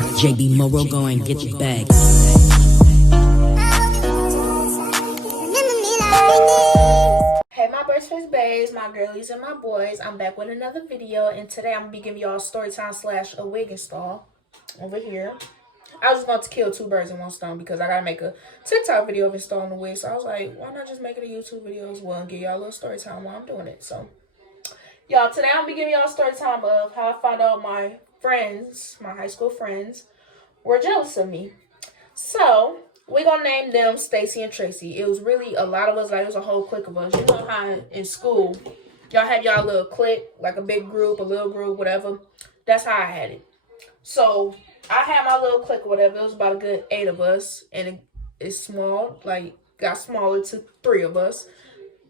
JB Morrow, go and get your bag. Hey my birthday babes, my girlies and my boys, I'm back with another video, and today I'm going to be giving y'all a story time / a wig install over here. I was going to kill two birds in one stone because I got to make a TikTok video of installing the wig, so I was like, why not just make it a YouTube video as well and give y'all a little story time while I'm doing it. So y'all, today I'm going to be giving y'all a story time of how I found out my friends, my high school friends, were jealous of me. So we're going to name them Stacy and Tracy. It was really a lot of us, like it was a whole clique of us. You know how in school, y'all have y'all little clique, like a big group, a little group, whatever. That's how I had it. So I had my little clique or whatever. It was about a good 8 of us. And it's small, like got smaller to 3 of us.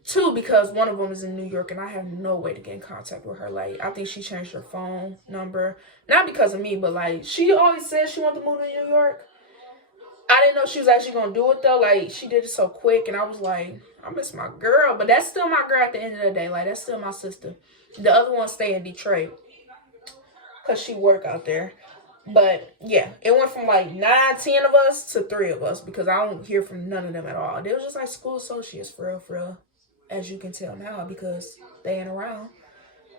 2 because one of them is in New York and I have no way to get in contact with her. Like, I think she changed her phone number. Not because of me, but like, she always said she wanted to move to New York. I didn't know she was actually going to do it though. Like, she did it so quick and I was like, I miss my girl. But that's still my girl at the end of the day. Like, that's still my sister. The other one stay in Detroit because she work out there. But yeah, it went from like 9, 10 of us to 3 of us because I don't hear from none of them at all. They was just like school associates for real. As you can tell now because they ain't around.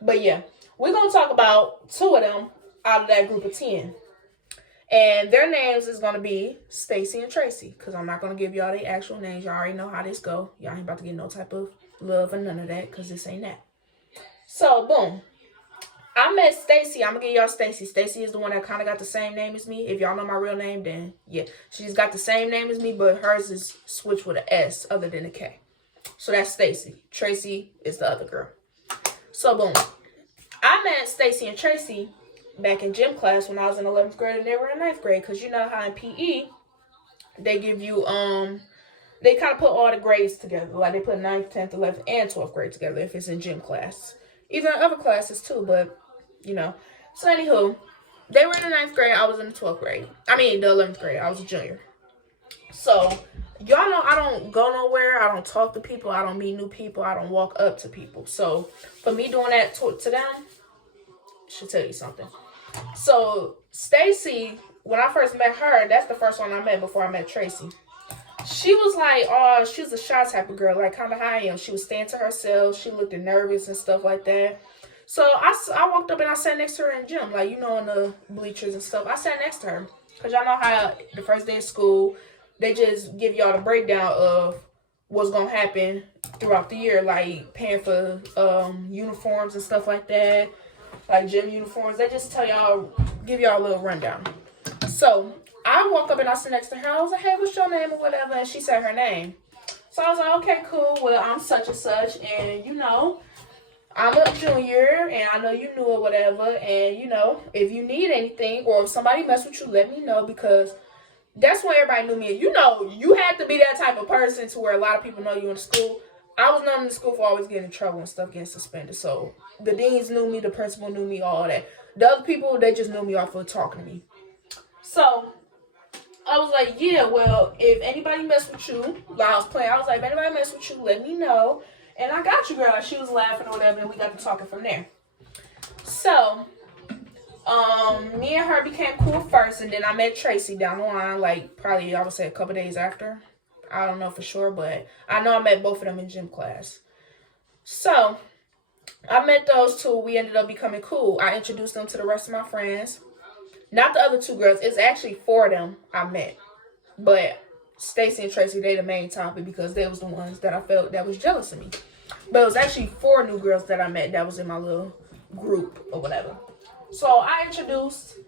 But yeah, we're going to talk about 2 of them out of that group of 10. And their names is going to be Stacy and Tracy because I'm not going to give y'all their actual names. Y'all already know how this go. Y'all ain't about to get no type of love or none of that because this ain't that. So, boom. I met Stacy. I'm going to give y'all Stacy. Stacy is the one that kind of got the same name as me. If y'all know my real name, then yeah. She's got the same name as me, but hers is switched with an S other than a K. So that's Stacy. Tracy is the other girl. So boom. I met Stacy and Tracy back in gym class when I was in 11th grade and they were in 9th grade. Because you know how in PE, they give you, they kind of put all the grades together. Like they put 9th, 10th, 11th, and 12th grade together if it's in gym class. Even in other classes too, but, you know. So anywho, they were in the 9th grade. I was in the 12th grade. I mean, the 11th grade. I was a junior. So y'all know I don't go nowhere. I don't talk to people. I don't meet new people. I don't walk up to people. So for me doing that to them, should tell you something. So Stacy, when I first met her, that's the first one I met before I met Tracy. She was like, oh, she was a shy type of girl, like kind of how I am. She was staying to herself. She looked nervous and stuff like that. So I walked up and I sat next to her in gym, like, you know, in the bleachers and stuff. I sat next to her because y'all know how the first day of school, they just give y'all the breakdown of what's going to happen throughout the year, like paying for uniforms and stuff like that, like gym uniforms. They just tell y'all, give y'all a little rundown. So I walk up and I sit next to her. I was like, hey, what's your name or whatever? And she said her name. So I was like, okay, cool. Well, I'm such and such. And, you know, I'm a junior and I know you knew or whatever. And, you know, if you need anything or if somebody mess with you, let me know because that's when everybody knew me. You know, you had to be that type of person to where a lot of people know you in school. I was known in school for always getting in trouble and stuff, getting suspended. So the deans knew me, the principal knew me, all that. The other people, they just knew me off of talking to me. So I was like, yeah, well, if anybody mess with you, while I was playing, I was like, if anybody mess with you, let me know. And I got you, girl. She was laughing or whatever, and we got to talking from there. So me and her became cool first, and then I met Tracy down the line, like probably I would say a couple days after. I don't know for sure, but I know I met both of them in gym class. So I met those 2. We ended up becoming cool. I introduced them to the rest of my friends. Not the other 2 girls. It's actually 4 of them I met. But Stacy and Tracy, they the main topic because they was the ones that I felt that was jealous of me. But it was actually 4 new girls that I met that was in my little group or whatever. So I introduced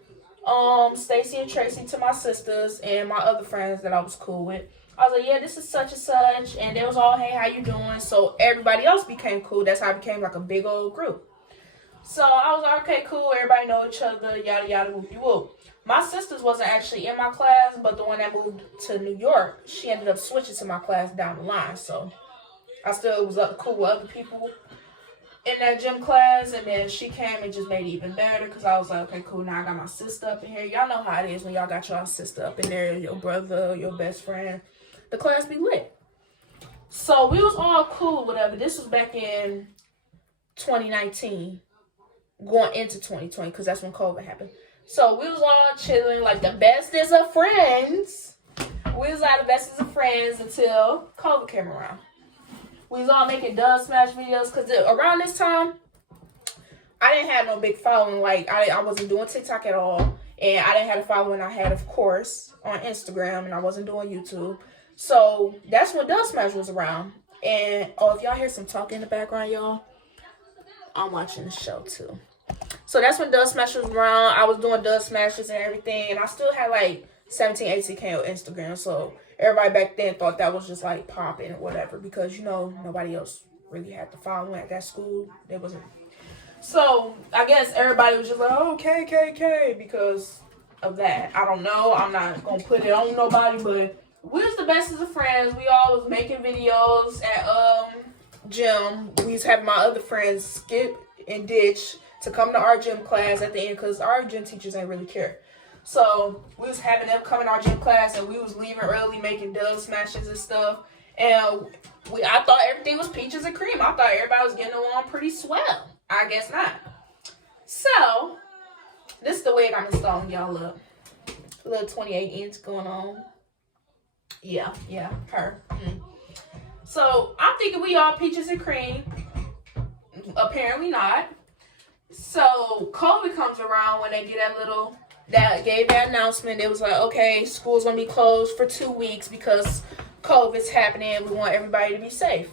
Stacy and Tracy to my sisters and my other friends that I was cool with. I was like, yeah, this is such and such. And they was all, hey, how you doing? So everybody else became cool. That's how I became like a big old group. So I was like, okay, cool. Everybody know each other, yada, yada, whoop, you whoop. My sisters wasn't actually in my class, but the one that moved to New York, she ended up switching to my class down the line. So I still was cool with other people in that gym class, and then she came and just made it even better because I was like, okay, cool, now I got my sister up in here. Y'all know how it is when y'all got y'all sister up in there, your brother, your best friend. The class be lit. So we was all cool, whatever. This was back in 2019, going into 2020, because that's when COVID happened. So we was all chilling like the bestest of friends. We was like the bestest of friends until COVID came around. We was all making Dub Smash videos because around this time, I didn't have no big following. Like, I wasn't doing TikTok at all. And I didn't have the following I had, of course, on Instagram. And I wasn't doing YouTube. So that's when Dub Smash was around. And, if y'all hear some talk in the background, y'all, I'm watching the show, too. So that's when Dub Smash was around. I was doing Dub Smashes and everything. And I still had, like, 17, 18K on Instagram. So everybody back then thought that was just, like, popping or whatever. Because, nobody else really had the following at that school. There wasn't. So I guess everybody was just like, oh, KKK because of that. I don't know. I'm not going to put it on nobody. But we was the bestest of friends. We all was making videos at gym. We was having my other friends Skip and Ditch to come to our gym class at the end because our gym teachers ain't really care. So we was having them come in our gym class and we was leaving early making Dub Smashes and stuff. And I thought everything was peaches and cream. I thought everybody was getting along pretty swell. I guess not. So this is the wig I'm installing y'all up. A little 28-inch going on. Yeah, her. So I'm thinking we all peaches and cream. Apparently not. So COVID comes around when they get that gave that announcement. It was like, okay, school's gonna be closed for 2 weeks because COVID's happening. We want everybody to be safe.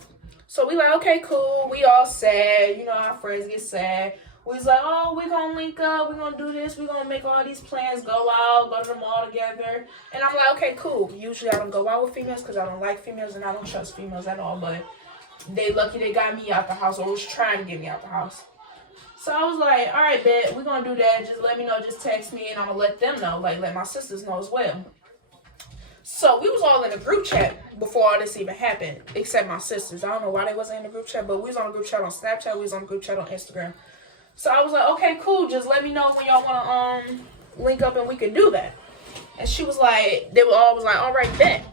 So we like, okay, cool. We all sad. Our friends get sad. We was like, oh, we're going to link up. We're going to do this. We're going to make all these plans, go out, go to the mall together. And I'm like, okay, cool. Usually I don't go out with females because I don't like females and I don't trust females at all. But they lucky they got me out the house or was trying to get me out the house. So I was like, all right, bet. We're going to do that. Just let me know. Just text me and I'm going to let them know. Like, let my sisters know as well. So we was all in a group chat before all this even happened, except my sisters. I don't know why they wasn't in the group chat, but we was on a group chat on Snapchat. We was on a group chat on Instagram. So I was like, okay, cool. Just let me know when y'all want to link up and we can do that. And she was like, they were all was like, all right, bet.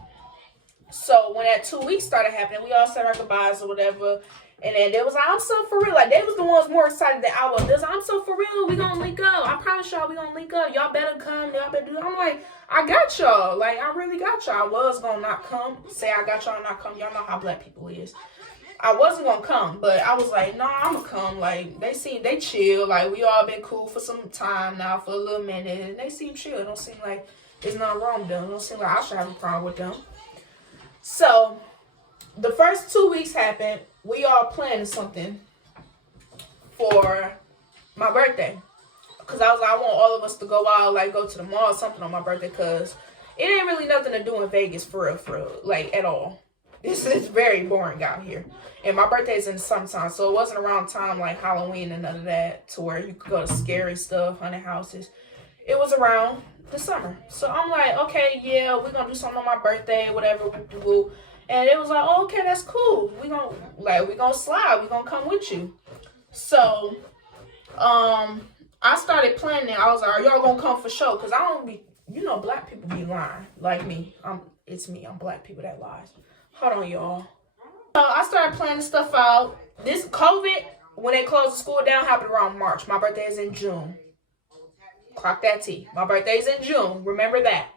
So when that 2 weeks started happening, we all said our goodbyes or whatever. And then they was like, I'm so for real. Like, they was the ones more excited than I was. They was like, I'm so for real. We gonna link up. I promise y'all we gonna link up. Y'all better come. Y'all better do it. I'm like, I got y'all. Like, I really got y'all. I was gonna not come. Say I got y'all and not come. Y'all know how black people is. I wasn't gonna come, but I was like, nah, I'm gonna come. Like, they chill. Like, we all been cool for some time now, for a little minute. And they seem chill. It don't seem like there's nothing wrong with them. It don't seem like I should have a problem with them. So, the first 2 weeks happened. We all planned something for my birthday. Because I was like, I want all of us to go out, like, go to the mall or something on my birthday. Because it ain't really nothing to do in Vegas, for real, like, at all. This is very boring out here. And my birthday is in the summertime, so it wasn't around time like Halloween and none of that to where you could go to scary stuff, haunted houses. It was around the summer. So I'm like, okay, yeah, we're going to do something on my birthday, whatever we do. And it was like, oh, okay, that's cool. We gonna slide. We gonna come with you. So, I started planning. I was like, are y'all gonna come for sure? Because I don't be, black people be lying. Like me. It's me. I'm black people that lies. Hold on, y'all. So I started planning stuff out. This COVID, when they closed the school down, happened around March. My birthday is in June. Clock that T. My birthday is in June. Remember that.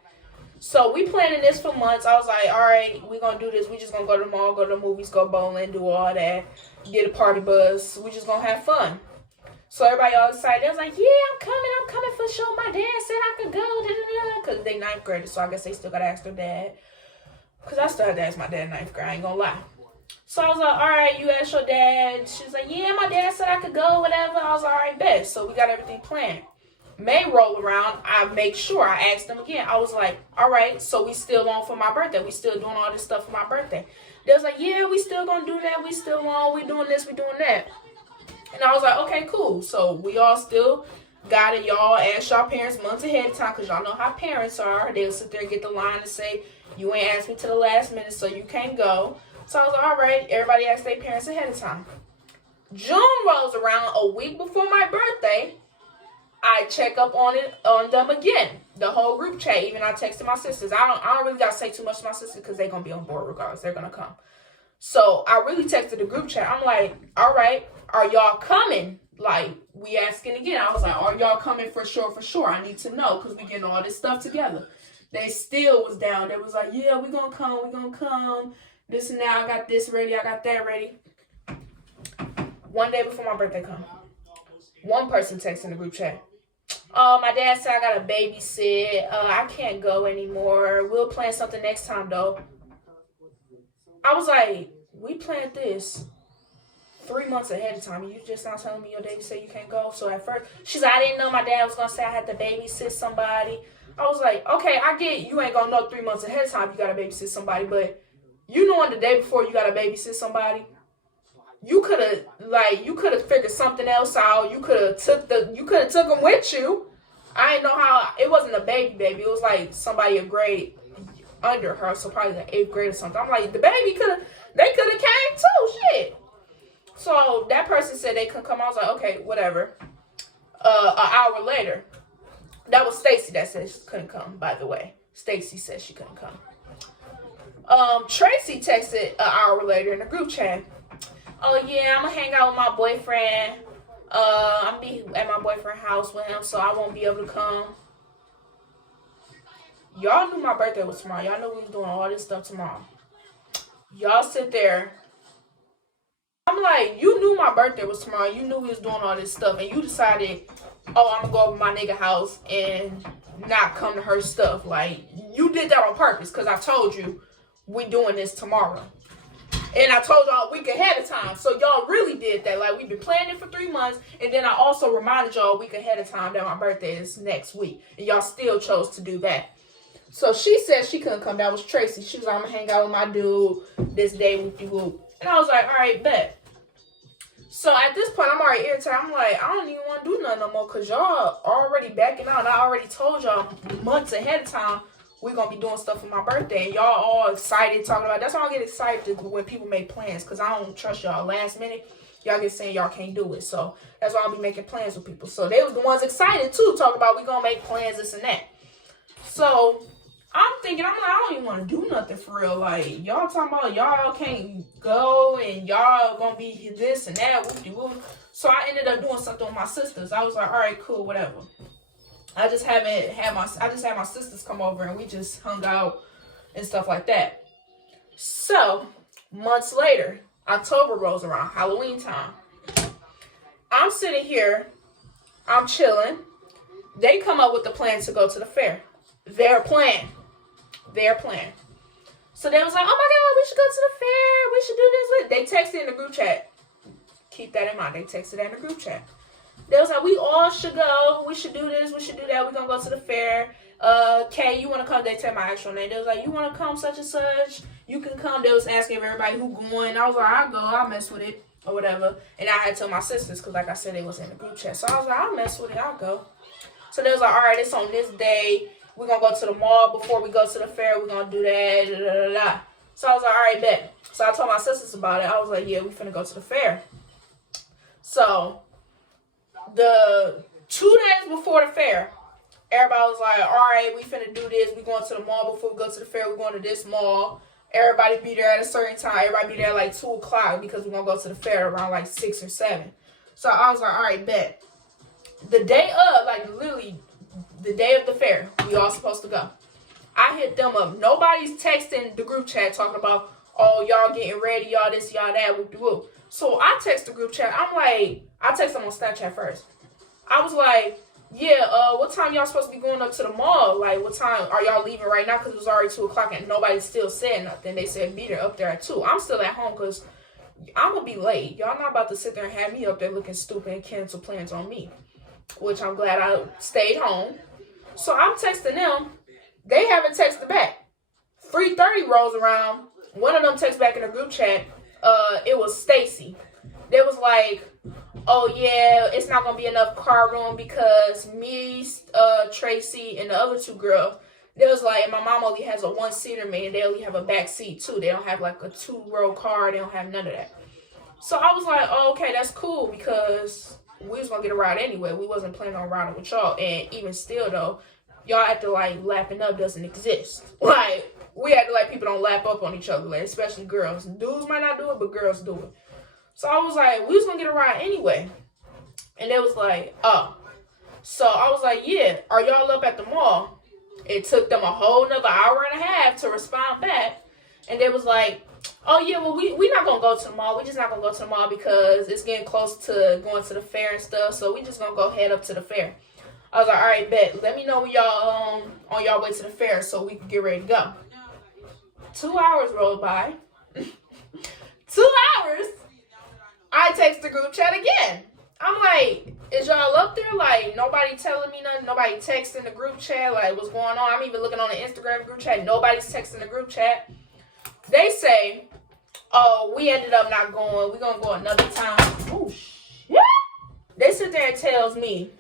So we planning this for months. I was like, all right, we're going to do this. We just going to go to the mall, go to the movies, go bowling, do all that. Get a party bus. We just going to have fun. So everybody all excited. They was like, yeah, I'm coming for sure. My dad said I could go. Because they 9th graders, so I guess they still got to ask their dad. Because I still had to ask my dad in 9th grade. I ain't going to lie. So I was like, all right, you asked your dad. She was like, yeah, my dad said I could go, whatever. I was like, all right, bet. So we got everything planned. May roll around, I make sure I asked them again. I was like, all right, so we still on for my birthday. We still doing all this stuff for my birthday. They was like, yeah, we still gonna do that. We still on. We doing this. We doing that. And I was like, okay, cool. So we all still got it. Y'all ask y'all parents months ahead of time because y'all know how parents are. They'll sit there and get the line and say, you ain't asked me to the last minute, so you can't go. So I was like, all right. Everybody asked their parents ahead of time. June rolls around a week before my birthday. I check up on them again. The whole group chat. Even I texted my sisters. I don't really gotta say too much to my sisters because they're gonna be on board regardless. They're gonna come. So I really texted the group chat. I'm like, all right, are y'all coming Like, we asking again. I was like, are y'all coming for sure, for sure? I need to know because we getting all this stuff together. They still was down. They was like, yeah, we gonna come. This and that. I got this ready. I got that ready. One day before my birthday come, one person texted in the group chat. My dad said I gotta babysit. I can't go anymore. We'll plan something next time though. I was like, we planned this 3 months ahead of time. You just now telling me your daddy said you can't go. So at first, she's like, I didn't know my dad was gonna say I had to babysit somebody. I was like, okay, I get you ain't gonna know 3 months ahead of time you gotta babysit somebody, but you knowing the day before you gotta babysit somebody, you could have figured something else out. You could have took them with you. I didn't know how. It wasn't a baby. It was like somebody a grade under her, so probably the 8th grade or something. I'm like, the baby they could have came too. Shit. So that person said they couldn't come. I was like, okay, whatever. An hour later, that was Stacy that said she couldn't come. By the way, Stacy said she couldn't come. Tracy texted an hour later in the group chat. Oh yeah, I'm gonna hang out with my boyfriend. I'm be at my boyfriend's house with him, so I won't be able to come. Y'all knew my birthday was tomorrow. Y'all knew we was doing all this stuff tomorrow. Y'all sit there. I'm like, you knew my birthday was tomorrow. You knew we was doing all this stuff, and you decided, oh, I'm gonna go over to my nigga house and not come to her stuff. Like, you did that on purpose, because I told you we doing this tomorrow. And I told y'all a week ahead of time. So y'all really did that. Like, we've been planning for 3 months. And then I also reminded y'all a week ahead of time that my birthday is next week. And y'all still chose to do that. So she said she couldn't come. That was Tracy. She was like, I'm going to hang out with my dude this day with you. And I was like, all right, bet. So at this point, I'm already irritated. I'm like, I don't even want to do nothing no more. Because y'all already backing out. And I already told y'all months ahead of time we're going to be doing stuff for my birthday. And y'all all excited talking about it. That's why I get excited when people make plans. Because I don't trust y'all. Last minute, y'all get saying y'all can't do it. So that's why I'll be making plans with people. So they was the ones excited too. Talking about we going to make plans, this and that. So I'm thinking, I'm like, I don't even want to do nothing for real. Like, y'all talking about y'all can't go. And y'all going to be this and that. Whoop-de-whoop. So I ended up doing something with my sisters. I was like, all right, cool, whatever. I just had my sisters come over and we just hung out and stuff like that. So, months later, October rolls around, Halloween time. I'm sitting here, I'm chilling. They come up with the plan to go to the fair. Their plan. So they was like, oh my God, we should go to the fair. We should do this. They texted in the group chat. Keep that in mind. They texted in the group chat. They was like, we all should go. We should do this. We should do that. We're going to go to the fair. Kay, you want to come? They tell my actual name. They was like, you want to come such and such? You can come. They was asking everybody who going. I was like, I'll go. I'll mess with it or whatever. And I had to tell my sisters because, like I said, they was in the group chat. So I was like, I'll mess with it. I'll go. So they was like, all right, it's on this day. We're going to go to the mall before we go to the fair. We're going to do that. Da, da, da, da. So I was like, all right, bet. So I told my sisters about it. I was like, yeah, we finna go to the fair. So the 2 days before the fair, everybody was like, all right, we finna do this. We going to the mall before we go to the fair. We're going to this mall. Everybody be there at a certain time. Everybody be there at like 2 o'clock because we're going to go to the fair around like 6 or 7. So I was like, all right, bet. The day of, like literally the day of the fair, we all supposed to go. I hit them up. Nobody's texting the group chat talking about, oh, y'all getting ready, y'all this, y'all that, whoop-de-whoop. So I text the group chat. I'm like, I text them on Snapchat first. I was like, yeah, what time y'all supposed to be going up to the mall? Like, what time are y'all leaving right now? Because it was already 2 o'clock and nobody still said nothing. They said be there up there at 2. I'm still at home because I'm going to be late. Y'all not about to sit there and have me up there looking stupid and cancel plans on me. Which I'm glad I stayed home. So I'm texting them. They haven't texted back. 3:30 rolls around. One of them texts back in the group chat. It was Stacy. They was like, oh yeah, it's not gonna be enough car room because me, Tracy, and the other 2 girls. They was like, my mom only has a 1-seater, man. They only have a back seat too. They don't have like a 2-row car. They don't have none of that. So I was like, oh, okay, that's cool because we was gonna get a ride anyway. We wasn't planning on riding with y'all. And even still though, y'all acting like lapping up doesn't exist. Like, we act like people don't lap up on each other, like, especially girls. Dudes might not do it, but girls do it. So I was like, we was gonna get a ride anyway. And they was like, oh. So I was like, yeah, are y'all up at the mall? It took them a whole nother hour and a half to respond back. And they was like, oh yeah, well we not gonna go to the mall. We just not gonna go to the mall because it's getting close to going to the fair and stuff. So we just gonna go head up to the fair. I was like, all right, bet. Let me know when y'all on y'all way to the fair so we can get ready to go. 2 hours rolled by. 2 hours. I text the group chat again. I'm like, is y'all up there? Like, nobody telling me nothing. Nobody texting the group chat. Like, what's going on? I'm even looking on the Instagram group chat. Nobody's texting the group chat. They say, oh, we ended up not going. We're going to go another time. Oh, shit. They sit there and tells me,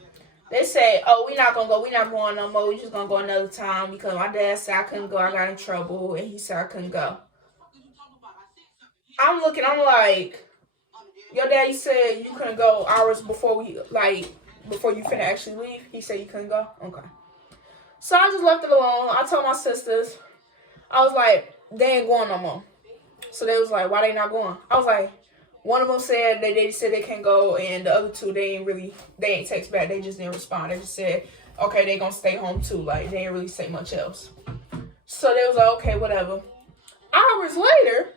they say, oh, we not going to go. We not going no more. We just going to go another time because my dad said I couldn't go. I got in trouble, and he said I couldn't go. I'm looking. I'm like, your daddy said you couldn't go hours before you finna actually leave. He said you couldn't go? Okay. So I just left it alone. I told my sisters, I was like, they ain't going no more. So they was like, why they not going? I was like, one of them said they said they can't go, and the other two, they ain't text back. They just didn't respond. They just said, okay, they gonna stay home too. Like, they didn't really say much else. So they was like, okay, whatever. Hours later,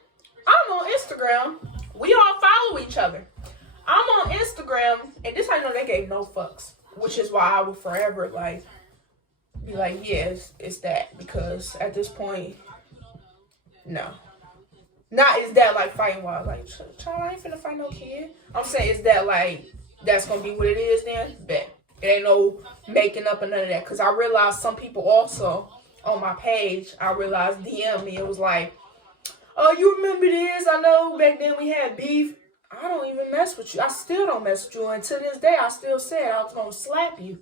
I'm on Instagram. We all follow each other. I'm on Instagram, and this I know they gave no fucks, which is why I would forever be like, yeah, it's that, because at this point, no. Not is that like fighting wild, like, child, I ain't finna fight no kid. I'm saying is that like that's gonna be what it is then? Bet. It ain't no making up or none of that, because I realized some people also on my page, I realized DM me, it was like, oh, you remember this? I know back then we had beef. I don't even mess with you. I still don't mess with you. And to this day, I still said I was going to slap you.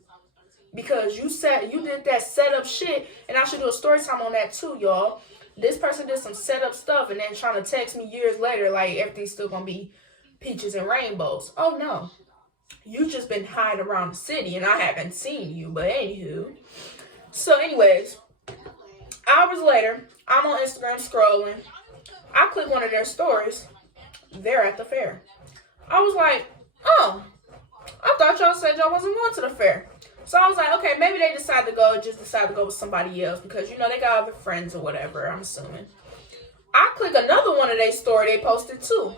Because you said you did that setup shit. And I should do a story time on that too, y'all. This person did some setup stuff and then trying to text me years later like everything's still going to be peaches and rainbows. Oh, no. You just been hiding around the city and I haven't seen you. But anywho. So anyways, hours later, I'm on Instagram scrolling. I click one of their stories. They're at the fair. I was like, oh, I thought y'all said y'all wasn't going to the fair. So I was like, okay, maybe they decided to go with somebody else because, you know, they got other friends or whatever, I'm assuming. I click another one of their story they posted too.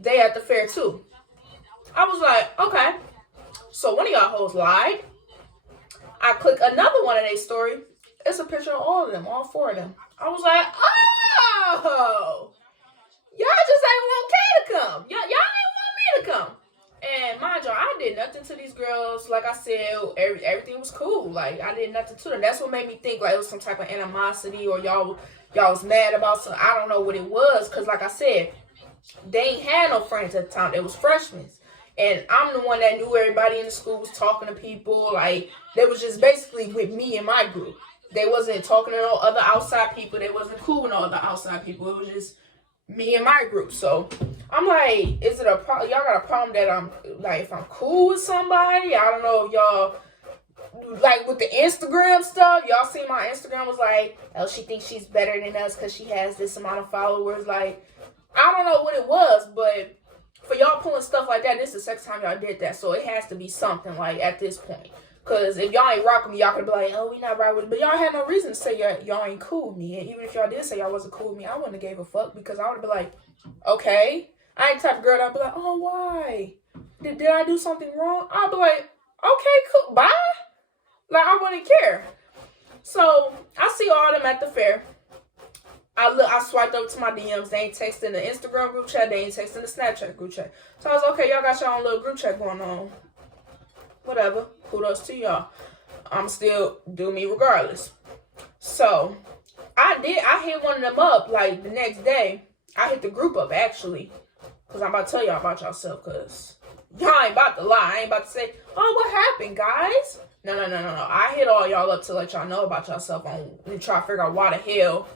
They at the fair too. I was like, okay. So one of y'all hoes lied. I click another one of their story. It's a picture of all of them, all four of them. I was like, oh, y'all just ain't want Kay to come. Y'all ain't want me to come. And mind y'all, I did nothing to these girls. Like I said, everything was cool. Like, I did nothing to them. That's what made me think like it was some type of animosity or y'all was mad about something. I don't know what it was. Because like I said, they ain't had no friends at the time. They was freshmen. And I'm the one that knew everybody in the school was talking to people. Like, they was just basically with me and my group. They wasn't talking to no other outside people. They wasn't cool with no other outside people. It was just me and my group. So I'm like, is it a problem? Y'all got a problem that I'm like, if I'm cool with somebody? I don't know if y'all like with the Instagram stuff. Y'all see my Instagram was like, oh, she thinks she's better than us because she has this amount of followers. Like, I don't know what it was, but for y'all pulling stuff like that, this is the second time y'all did that. So it has to be something like at this point. Because if y'all ain't rocking me, y'all could be like, oh, we not right with it. But y'all had no reason to say y'all ain't cool with me. And even if y'all did say y'all wasn't cool with me, I wouldn't have gave a fuck. Because I would have been like, okay. I ain't the type of girl that I'd be like, oh, why? Did I do something wrong? I'd be like, okay, cool, bye. Like, I wouldn't care. So, I see all of them at the fair. I swiped over to my DMs. They ain't texting the Instagram group chat. They ain't texting the Snapchat group chat. So, I was like, okay, y'all got your own little group chat going on. Whatever. Kudos to y'all. I'm still do me regardless. So, I hit one of them up, like, the next day. I hit the group up, actually. Because I'm about to tell y'all about yourself, because y'all ain't about to lie. I ain't about to say, oh, what happened, guys? No. I hit all y'all up to let y'all know about yourself and try to figure out why the hell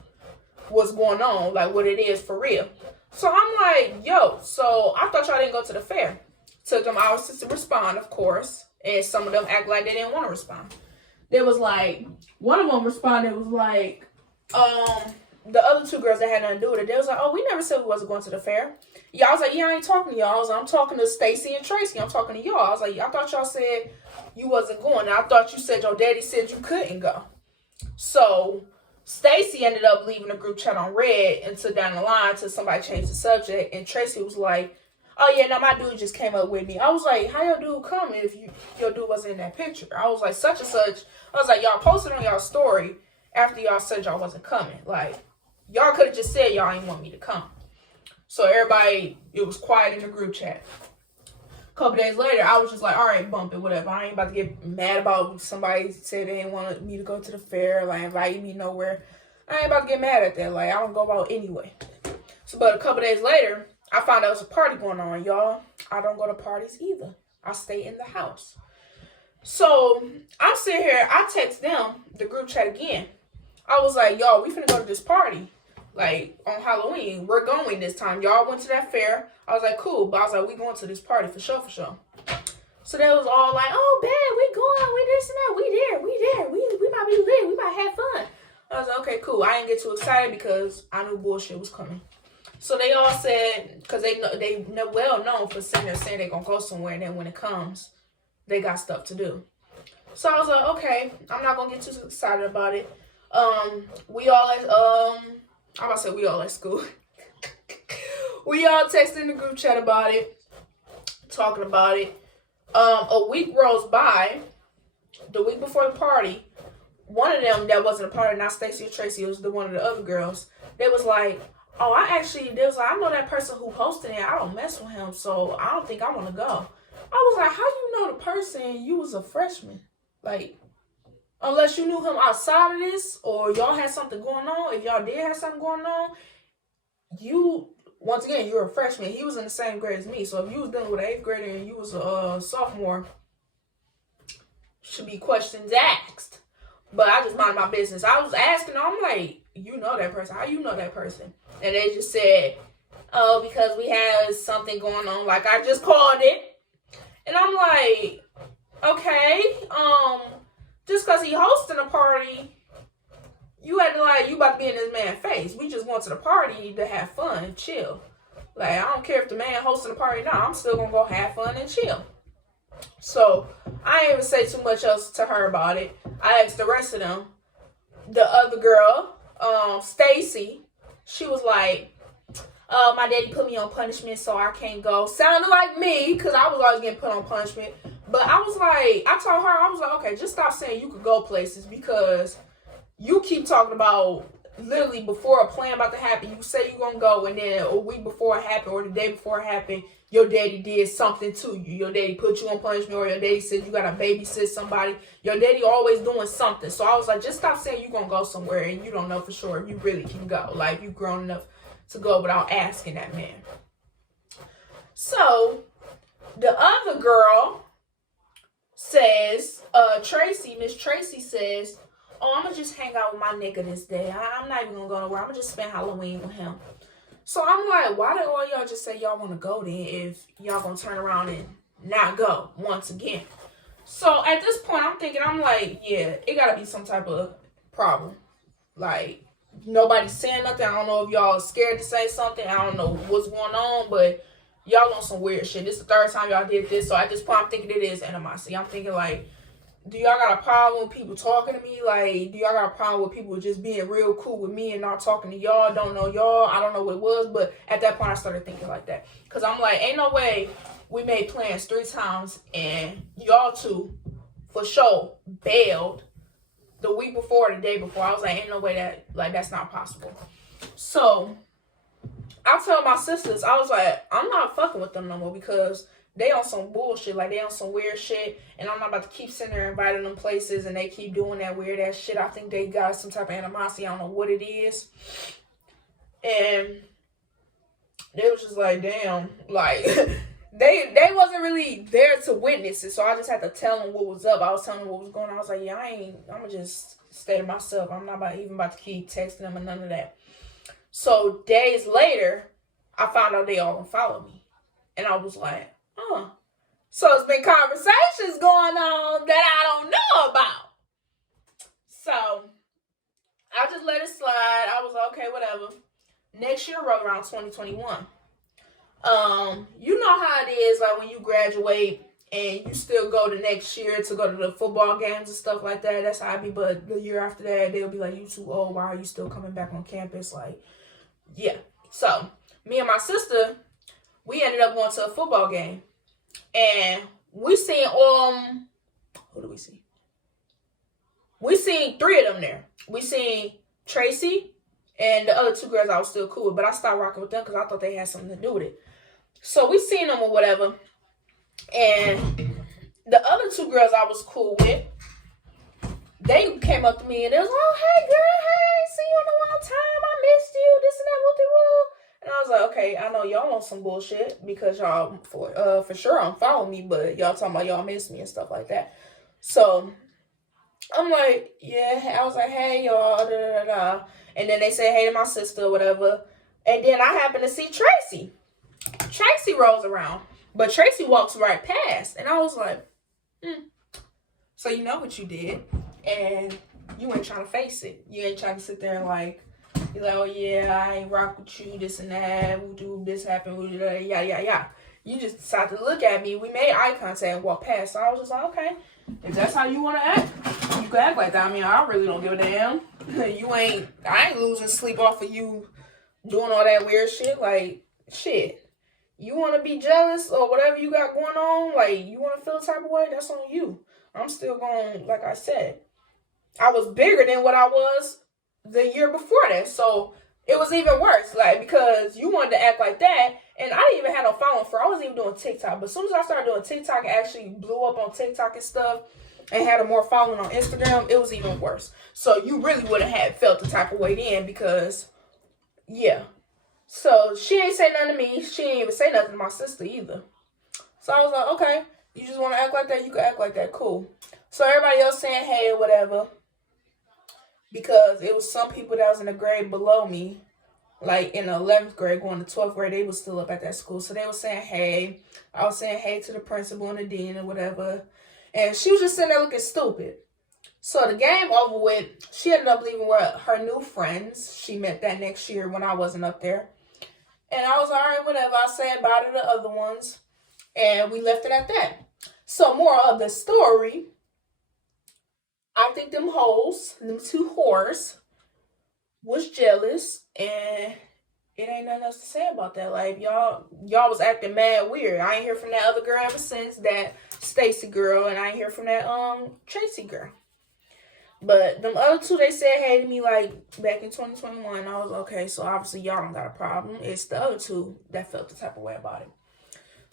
what's going on, like what it is for real. So I'm like, yo, so I thought y'all didn't go to the fair. Took them hours to respond, of course. And some of them act like they didn't want to respond. There was like, one of them responded was like, the other two girls that had nothing to do with it, they was like, oh, we never said we wasn't going to the fair. Yeah, I was like, yeah, I ain't talking to y'all. I was like, I'm talking to Stacy and Tracy. I'm talking to y'all. I was like, I thought y'all said you wasn't going. And I thought you said your daddy said you couldn't go. So Stacy ended up leaving the group chat on red until down the line till somebody changed the subject. And Tracy was like, oh, yeah, no, my dude just came up with me. I was like, how your dude come if your dude wasn't in that picture? I was like, such and such. I was like, y'all posted on y'all story after y'all said y'all wasn't coming. Like, y'all could have just said y'all ain't want me to come. So everybody, it was quiet in the group chat. A couple days later, I was just like, all right, bump it, whatever. I ain't about to get mad about somebody said they didn't want me to go to the fair, like, invite me nowhere. I ain't about to get mad at that. Like, I don't go out anyway. So, but a couple days later, I found out there was a party going on, y'all. I don't go to parties either. I stay in the house. So, I'm sitting here. I text them, the group chat again. I was like, y'all, we finna go to this party. Like, on Halloween. We're going this time. Y'all went to that fair. I was like, cool. But I was like, we going to this party for sure, for sure. So they was all like, oh, bad. We going. We this and that. We there. We might be lit. We might have fun. I was like, okay, cool. I didn't get too excited because I knew bullshit was coming. So they all said, because they well known for sitting there saying they're going to go somewhere. And then when it comes, they got stuff to do. So I was like, okay, I'm not going to get too excited about it. We all at, I'm about to say we all at school. We all texted the group chat about it, talking about it. A week rolls by. The week before the party, one of them that wasn't a part of, not Stacy or Tracy, it was one of the other girls. They was like, oh, I know that person who hosted it. I don't mess with him, so I don't think I want to go. I was like, how you know the person? You was a freshman. Like, unless you knew him outside of this or y'all had something going on. If y'all did have something going on, once again, you're a freshman. He was in the same grade as me. So if you was dealing with an 8th grader and you was a sophomore, should be questions asked. But I just mind my business. I was asking, I'm like, you know that person. How you know that person? And they just said, oh, because we had something going on. Like, I just called it. And I'm like, okay, just because he hosting a party, you had to, like, you about to be in this man's face. We just went to the party to have fun and chill. Like, I don't care if the man hosting the party or not. I'm still going to go have fun and chill. So, I didn't even say too much else to her about it. I asked the rest of them. The other girl, Stacy, she was like, my daddy put me on punishment, so I can't go. Sounded like me, because I was always getting put on punishment. But I was like, I told her, I was like, okay, just stop saying you could go places, because you keep talking about literally before a plan about to happen, you say you're going to go, and then a week before it happened or the day before it happened, your daddy did something to you. Your daddy put you on punishment, or your daddy said you got to babysit somebody. Your daddy always doing something. So I was like, just stop saying you're going to go somewhere and you don't know for sure if you really can go. Like, you grown enough to go without asking that man. So the other girl says, Miss Tracy says, oh, I'm going to just hang out with my nigga this day. I'm not even going to go nowhere. I'm going to just spend Halloween with him. So I'm like, why did all y'all just say y'all want to go then if y'all going to turn around and not go once again? So at this point, I'm like, yeah, it got to be some type of problem. Like, nobody's saying nothing. I don't know if y'all scared to say something. I don't know what's going on, but y'all on some weird shit. This is the third time y'all did this. So at this point, I'm thinking it is animosity. I'm thinking, like, do y'all got a problem with people talking to me? Like, do y'all got a problem with people just being real cool with me and not talking to y'all? Don't know y'all. I don't know what it was. But at that point, I started thinking like that. Because I'm like, ain't no way we made plans 3 times and y'all two, for sure, bailed the week before or the day before. I was like, ain't no way that, like, that's not possible. So I told my sisters, I was like, I'm not fucking with them no more because they on some bullshit, like they on some weird shit, and I'm not about to keep sitting there inviting them places, and they keep doing that weird ass shit. I think they got some type of animosity. I don't know what it is. And they was just like, damn, like they wasn't really there to witness it, so I just had to tell them what was up. I was telling them what was going on. I was like, yeah, I'm gonna just stay to myself. I'm not even about to keep texting them and none of that. So days later, I found out they all unfollowed me, and I was like, so it's been conversations going on that I don't know about. So I just let it slide. I was like, okay, whatever. whatever. Next year rolled around 2021. You know how it is, like when you graduate and you still go the next year to go to the football games and stuff like that. That's how I be. But the year after that, they'll be like, "You too old. Why are you still coming back on campus?" Like, yeah. So me and my sister, we ended up going to a football game, and we seen who do we see? We seen 3 of them there. We seen Tracy and the other 2 girls I was still cool with, but I stopped rocking with them because I thought they had something to do with it. So we seen them or whatever, and the other 2 girls I was cool with, they came up to me and they was, "Oh, hey girl, hey, I ain't seen you in a long time. I missed you, this and that, woo-de-woo." And I was like, okay, I know y'all on some bullshit because y'all for sure unfollow me, but y'all talking about y'all miss me and stuff like that. So I'm like, yeah, I was like, hey y'all, da da da. And then they say hey to my sister or whatever. And then I happen to see Tracy. Tracy rolls around, but Tracy walks right past. And I was like, so you know what you did. And you ain't trying to face it. You ain't trying to sit there and like, you're like, oh yeah, I ain't rock with you, this and that, we'll do this happen, we'll do that, yada, yada, yada. You just decided to look at me. We made eye contact and walked past. So I was just like, okay, if that's how you want to act, you can act like that. I mean, I really don't give a damn. I ain't losing sleep off of you doing all that weird shit. Like, shit. You want to be jealous or whatever you got going on, like, you want to feel the type of way, that's on you. I'm still going, like I said, I was bigger than what I was the year before that. So it was even worse, like, because you wanted to act like that, and I didn't even have no following for. I wasn't even doing TikTok, but as soon as I started doing TikTok, I actually blew up on TikTok and stuff, and had a more following on Instagram. It was even worse. So you really wouldn't have felt the type of way then, because yeah. So she ain't say nothing to me. She ain't even say nothing to my sister either. So I was like, okay, you just want to act like that, you can act like that, cool. So everybody else saying hey or whatever, because it was some people that was in the grade below me, like in the 11th grade going to 12th grade, they was still up at that school. So they were saying hey. I was saying hey to the principal and the dean or whatever. And she was just sitting there looking stupid. So the game over with, she ended up leaving with her new friends. She met that next year when I wasn't up there. And I was all right, whatever. I said bye to the other ones. And we left it at that. So more of the story, I think them 2 whores, was jealous, and it ain't nothing else to say about that. Like, y'all was acting mad weird. I ain't hear from that other girl ever since, that Stacy girl, and I ain't hear from that Tracy girl. But them other 2, they said hey to me like back in 2021. I was okay, so obviously y'all don't got a problem. It's the other 2 that felt the type of way about it.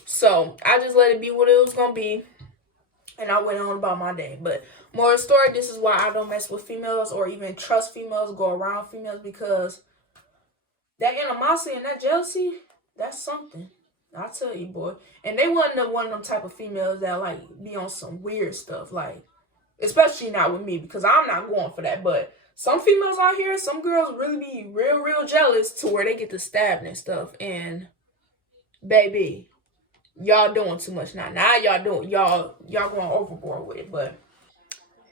So I just let it be what it was gonna be, and I went on about my day. But more of the story, this is why I don't mess with females or even trust females, go around females, because that animosity and that jealousy, that's something. I'll tell you, boy. And they wasn't one of them type of females that like be on some weird stuff, like, especially not with me, because I'm not going for that. But some females out here, some girls really be real jealous to where they get to stabbing and stuff. And baby, y'all doing too much now. Now y'all going overboard with it. But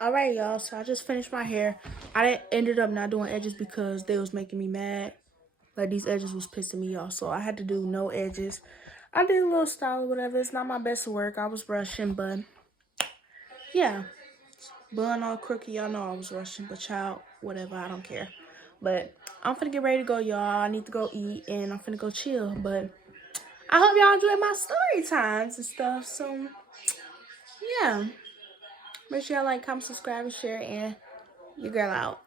alright, y'all, so I just finished my hair. I ended up not doing edges because they was making me mad. Like, these edges was pissing me off, so I had to do no edges. I did a little style or whatever. It's not my best work. I was rushing, but yeah. Bun all crooked, y'all know I was rushing, but child, whatever, I don't care. But I'm finna get ready to go, y'all. I need to go eat, and I'm finna go chill. But I hope y'all enjoy my story times and stuff. So yeah, make sure y'all like, comment, subscribe, and share, and your girl out.